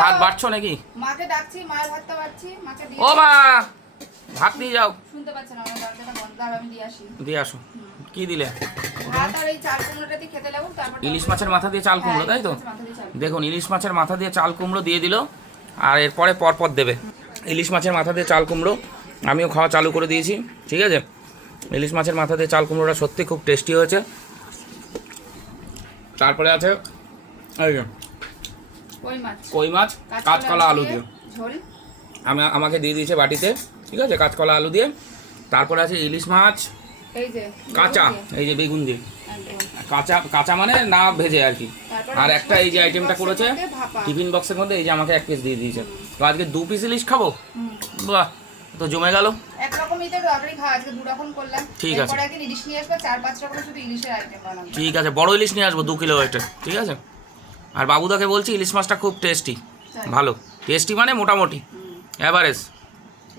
ভাত বাড়ছো নাকি? মাকে ডাকছি, মায়ের ভাতটা বাড়ছি, মাকে দিয়ে। ও মা, ভাত নিয়ে যাও। শুনতে পাচ্ছেন আমার দরজাটা বন্ধ, আর আমি দিয়ে আসি। দিয়ে আসো। কি দিলে? ভাত আর এই চাল কুমড়োটা দিয়ে খেতে লাগো, তারপর ইলিশ মাছের মাথা দিয়ে চাল কুমড়ো, তাই তো? দেখুন, ইলিশ মাছের মাথা দিয়ে চাল কুমড়ো দিয়ে দিল, আর এরপরে পরপর দেবে। ইলিশ মাছের মাথা দিয়ে চাল কুমড়ো আমিও খাওয়া চালু করে দিয়েছি, ঠিক আছে? ইলিশ মাছের মাথা দিয়ে চাল কুমড়োটা সত্যি খুব টেস্টি হয়েছে। তারপরে আছে এই যে কই মাছ কাঁচকলা আলু দিয়ে ঝোল, আমাকে দিয়ে দিয়েছে বাটিতে, ঠিক আছে? কাঁচকলা আলু দিয়ে। তারপরে আছে ইলিশ মাছ এই যে কাঁচা, এই যে বেগুন দিয়ে কাঁচা, কাঁচা মানে না ভেজে আর কি। আর একটা এই যে আইটেমটা করেছে টিফিন বক্সের মধ্যে, এই যে আমাকে 1 পিস দিয়ে দিয়েছে। তো আজকে 2 পিস ইলিশ খাবো, বাহ, তো জমে গেল। একরকমই তো তরকারি খাওয়া, আজকে 2 রকম করলাম। ঠিক আছে, এরপর একদিন ইলিশ নিয়ে আসবো, 4-5 রকমের শুধু ইলিশের আইটেম বানাবো। ঠিক আছে, বড় ইলিশ নিয়ে আসবো 2 কিলো ওয়েটের, ঠিক আছে? আর বাবুদাকে বলছি ইলিশ মাছটা খুব টেস্টি, ভালো টেস্টি মানে মোটামুটি এভারেজ।